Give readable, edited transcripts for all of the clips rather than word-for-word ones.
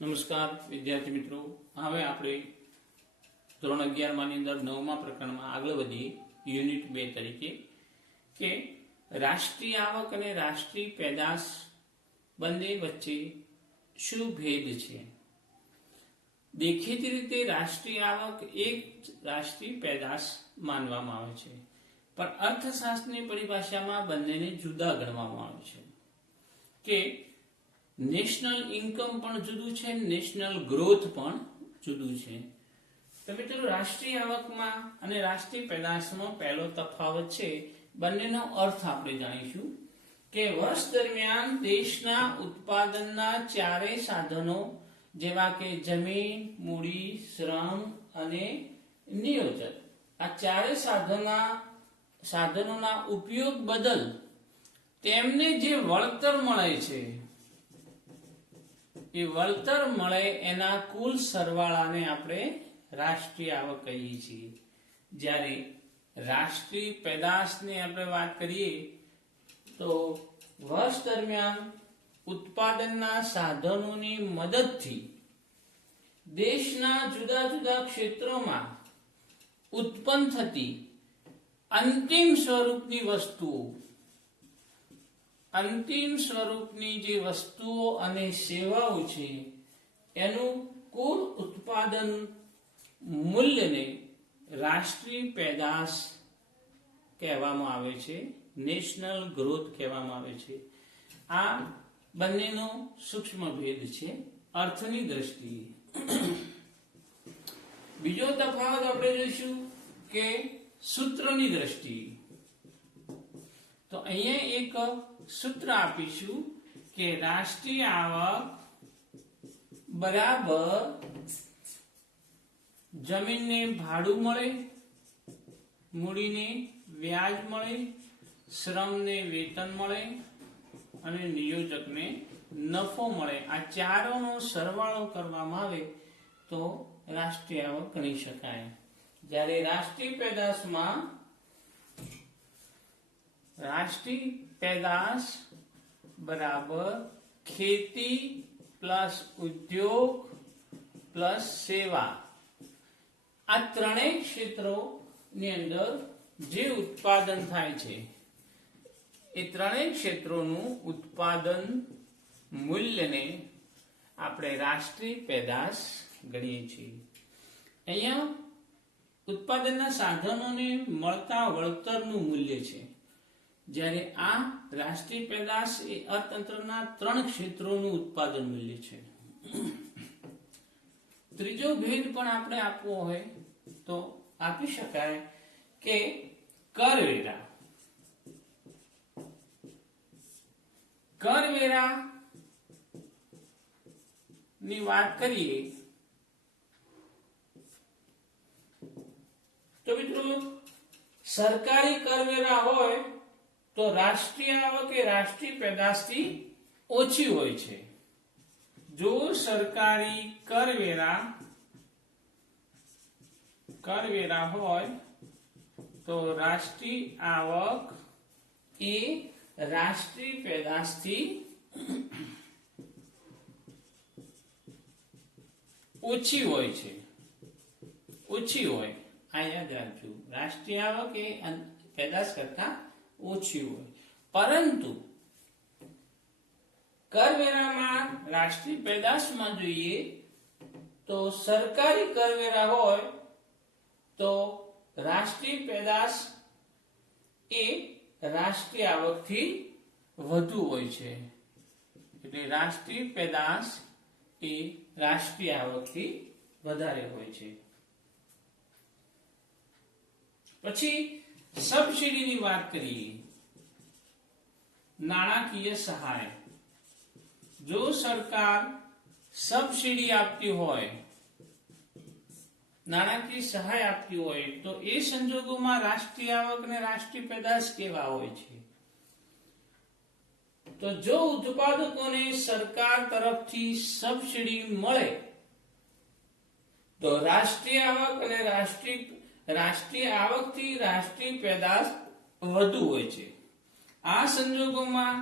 નમસ્કાર વિદ્યાર્થી મિત્રો, હવે આપણે ધોરણ 11 માની અંદર 9મા પ્રકરણમાં આગળ વધીએ યુનિટ 2 તરીકે કે રાષ્ટ્રીય આવક અને રાષ્ટ્રીય પેદાશ બંને વચ્ચે શું ભેદ છે। દેખીતી રીતે રાષ્ટ્રીય આવક એક રાષ્ટ્રીય પેદાશ માનવામાં આવે છે, પણ અર્થશાસ્ત્રની પરિભાષામાં બંનેને જુદા ગણવામાં આવે છે કે નેશનલ ઇન્કમ પણ જુદું છે, નેશનલ ગ્રોથ પણ જુદું છે। તો મિત્રો, રાષ્ટ્રીય આવકમાં અને રાષ્ટ્રીય પેદાશમાં પહેલો તફાવત છે, બંનેનો અર્થ આપણે જાણીશું કે વર્ષ દરમિયાન દેશના ઉત્પાદનના ચારેય સાધનો જેવા કે જમીન, મૂડી, શ્રમ અને નિયોજન, આ ચારેય સાધનોના ઉપયોગ બદલ તેમને જે વળતર મળે છે, એ વળતર મળે એના કુલ સરવાળાને આપણે રાષ્ટ્રીય આવક કહીએ છીએ। જ્યારે રાષ્ટ્રીય પેદાશની આપણે વાત કરીએ તો વર્ષ દરમિયાન ઉત્પાદનના સાધનોની મદદથી દેશના જુદા જુદા ક્ષેત્રોમાં ઉત્પન્ન થતી અંતિમ સ્વરૂપની વસ્તુઓ, અંતિમ સ્વરૂપની જે વસ્તુઓ અને સેવાઓ છે એનું કુલ ઉત્પાદન મૂલ્યને રાષ્ટ્રીય પેદાશ કહેવામાં આવે છે, નેશનલ ગ્રોથ કહેવામાં આવે છે। આ બંનેનો સૂક્ષ્મ ભેદ છે અર્થની દ્રષ્ટિએ। બીજો તફાવત આપણે જોઈશું કે સૂત્રની દ્રષ્ટિએ। તો અહીંયા એક સૂત્ર આપીશું કે રાષ્ટ્રીય આવક બરાબર જમીનને ભાડું મળે, મૂડીને વ્યાજ મળે, શ્રમને વેતન મળે અને નિયોજકને નફો મળે, આ ચારોનો સરવાળો કરવામાં આવે તો રાષ્ટ્રીય આવક ગણી શકાય। જ્યારે રાષ્ટ્રીય પેદાશમાં રાષ્ટ્રીય પેદાશ બરાબર ખેતી પ્લસ ઉદ્યોગ પ્લસ સેવા, આ ત્રણેય ક્ષેત્રોની અંદર જે ઉત્પાદન થાય છે એ ત્રણેય ક્ષેત્રોનું ઉત્પાદન મૂલ્યને આપણે રાષ્ટ્રીય પેદાશ ગણીએ છીએ। અહીંયા ઉત્પાદનના સાધનોને મળતા વળતરનું મૂલ્ય છે, જ્યારે આ રાષ્ટ્રીય પેદાશ એ અર્થતંત્રના ત્રણ ક્ષેત્રોનું ઉત્પાદન મૂલ્ય છે। ત્રીજો ભેદ પણ આપણે આપવો હોય તો આપી શકાય કે કરવેરા। કરવેરા ની વાત કરીએ તો મિત્રો, સરકારી કરવેરા હોય તો રાષ્ટ્રીય આવક એ રાષ્ટ્રીય પેદાશથી ઓછી હોય છે। જો સરકારી કરવેરા હોય તો રાષ્ટ્રીય આવક એ રાષ્ટ્રીય પેદાશથી ઓછી હોય છે, ઓછી હોય, આ યાદ રાખજો, રાષ્ટ્રીય આવક એ પેદાશ કરતા ઓછી હોય। પરંતુ કરવેરામાં રાષ્ટ્રીય પેદાશમાં જોઈએ તો સરકારી કરવેરા હોય તો રાષ્ટ્રીય પેદાશ એ રાષ્ટ્રીય આવકથી વધુ હોય છે, એટલે રાષ્ટ્રીય પેદાશ એ રાષ્ટ્રીય આવકથી વધારે હોય છે। પછી સબસિડીની વાત કરીએ, નાણાકીય સહાય। જો સરકાર સબસિડી આપતી હોય, નાણાકીય સહાય આપતી હોય તો એ સંજોગોમાં રાષ્ટ્રીય આવક અને રાષ્ટ્રીય પેદાશ કેવા હોય છે? તો જો ઉત્પાદકોને સરકાર તરફથી સબસિડી મળે તો રાષ્ટ્રીય આવક અને રાષ્ટ્રીય આવકથી રાષ્ટ્રીય પેદાશ વધુ હોય છે। આ સંજોગોમાં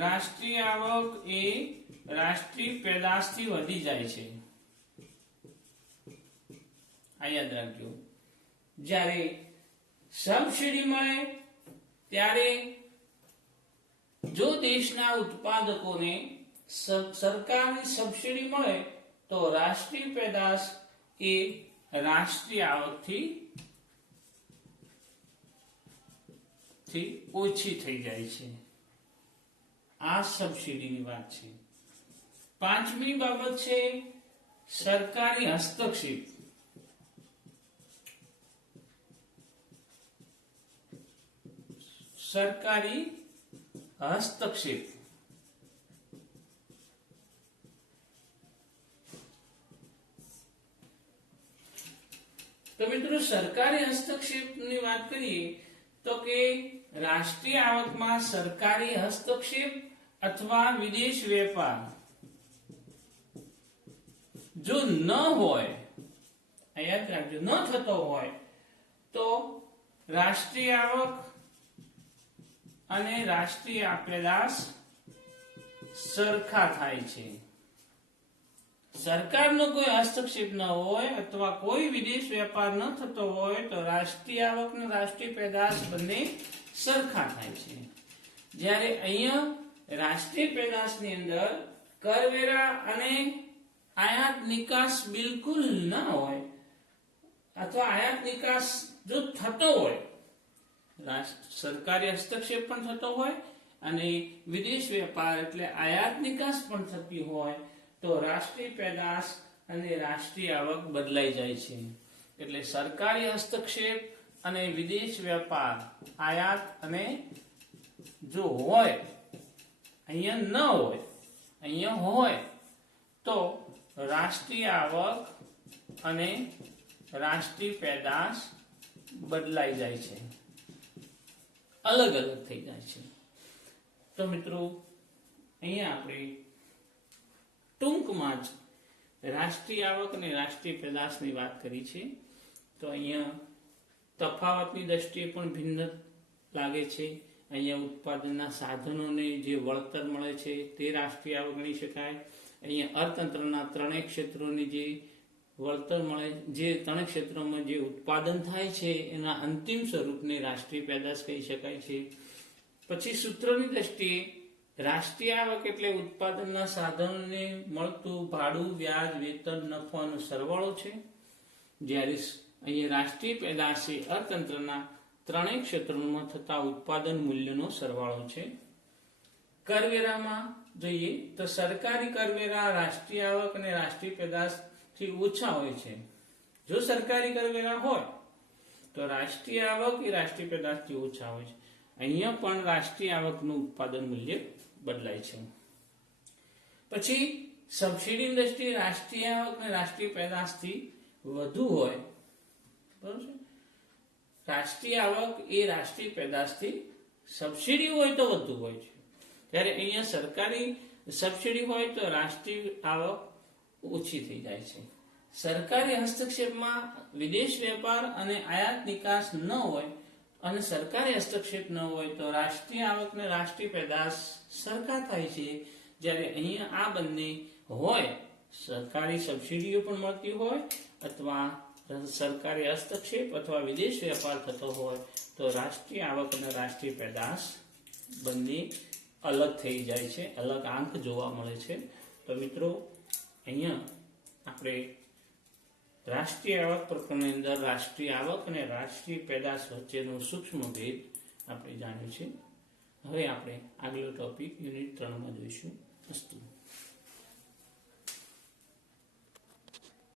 રાષ્ટ્રીય આવક એ રાષ્ટ્રીય પેદાશથી વધી જાય છે. આ યાદ રાખજો. જ્યારે સબસિડી મળે ત્યારે જો દેશના ઉત્પાદકોને સરકારની સબસિડી મળે તો રાષ્ટ્રીય પેદાશ એ રાષ્ટ્રીય આવકથી ઓછી થઈ જાય છે. આ સબસિડીની વાત છે. પાંચમી બાબત છે સરકારી હસ્તક્ષેપ. સરકારી હસ્તક્ષેપ તો મિત્રો સરકારી હસ્તક્ષેપની વાત કરીએ તો કે રાષ્ટ્રીય આવકમાં સરકારી હસ્તક્ષેપ અથવા વિદેશ વેપાર જો ન હોય, યાદ રાખજો, ન થતો હોય તો રાષ્ટ્રીય આવક અને રાષ્ટ્રીય પેદાશ સરખા થાય છે. સરકારનો કોઈ હસ્તક્ષેપ ન હોય અથવા કોઈ વિદેશ વેપાર ન થતો હોય તો રાષ્ટ્રીય આવક અને રાષ્ટ્રીય પેદાશ બંને સરખા થાય છે. જ્યારે અહીંયા રાષ્ટ્રીય પેદાશની અંદર કરવેરા અને આયાત નિકાસ બિલકુલ ન હોય અથવા આયાત નિકાસ જો થતો હોય, સરકારી હસ્તક્ષેપ પણ થતો હોય અને વિદેશ વેપાર એટલે આયાત નિકાસ પણ થતી હોય તો રાષ્ટ્રીય પેદાશ અને રાષ્ટ્રીય આવક બદલાઈ જાય છે. એટલે સરકારી હસ્તક્ષેપ અને વિદેશ વેપાર આયાત અને જો હોય, અહીંયા ન હોય, અહીંયા હોય તો રાષ્ટ્રીય આવક અને રાષ્ટ્રીય પેદાશ બદલાઈ જાય છે, અલગ અલગ થઈ જાય છે. તો મિત્રો અહીંયા આપણે ટૂંકમાં જ રાષ્ટ્રીય આવક અને રાષ્ટ્રીય પેદાશની વાત કરી છે. તો અહીંયા તફાવતની દ્રષ્ટિએ પણ ભિન્ન લાગે છે. અહીંયા ઉત્પાદનના સાધનોને જે વળતર મળે છે તે રાષ્ટ્રીય આવક ગણી શકાય. અહીંયા અર્થતંત્રના ત્રણેય ક્ષેત્રોની જે વળતર મળે, જે ત્રણેય ક્ષેત્રોમાં જે ઉત્પાદન થાય છે એના અંતિમ સ્વરૂપને રાષ્ટ્રીય પેદાશ કહી શકાય છે. પછી સૂત્રોની દ્રષ્ટિએ રાષ્ટ્રીય આવક એટલે ઉત્પાદનના સાધનોને મળતું ભાડું, વ્યાજ, વેતન, નફાનો સરવાળો છે. જ્યારે અહીંયા રાષ્ટ્રીય પેદાશ એ અર્થતંત્રના ત્રણેય ક્ષેત્રોમાં થતા ઉત્પાદન મૂલ્યનો સરવાળો છે. કરવેરામાં જોઈએ તો સરકારી કરવેરા રાષ્ટ્રીય આવક અને રાષ્ટ્રીય પેદાશથી ઓછા હોય છે. જો સરકારી કરવેરા હોય તો રાષ્ટ્રીય આવક એ રાષ્ટ્રીય પેદાશથી ઓછા હોય છે. અહીંયા પણ રાષ્ટ્રીય આવકનું ઉત્પાદન મૂલ્ય બદલાય છે. પછી સબસિડીની દ્રષ્ટિએ રાષ્ટ્રીય આવક અને રાષ્ટ્રીય પેદાશથી વધુ હોય, બરોબર છે. રાષ્ટ્રીય આવક એ રાષ્ટ્રીય પેદાશથી સબસિડી હોય તો વધુ હોય છે. ત્યારે અહીંયા સરકારી સબસિડી હોય તો રાષ્ટ્રીય આવક ઓછી થઈ જાય છે. સરકારી હસ્તક્ષેપમાં વિદેશ વેપાર અને આયાત નિકાસ ન હોય અને સરકારી હસ્તક્ષેપ ન હોય તો રાષ્ટ્રીય આવક અને રાષ્ટ્રીય પેદાશ સરખા થાય છે. જ્યારે અહીંયા આ બંને હોય, સરકારી સબસિડીઓ પણ મળતી હોય અથવા સરકારી હસ્તક્ષેપ અથવા વિદેશ વેપાર થતો હોય તો રાષ્ટ્રીય આવક અને રાષ્ટ્રીય પેદાશ બંને અલગ થઈ જાય છે, અલગ આંક જોવા મળે છે. તો મિત્રો અહીંયા આપણે રાષ્ટ્રીય આવક પ્રકરણની અંદર રાષ્ટ્રીય આવક અને રાષ્ટ્રીય પેદાશ વચ્ચેનો સૂક્ષ્મ ભેદ આપણે જાણ્યો છે. હવે આપણે આગલો ટોપિક યુનિટ 3 માં જોઈશું. અસ્તુ.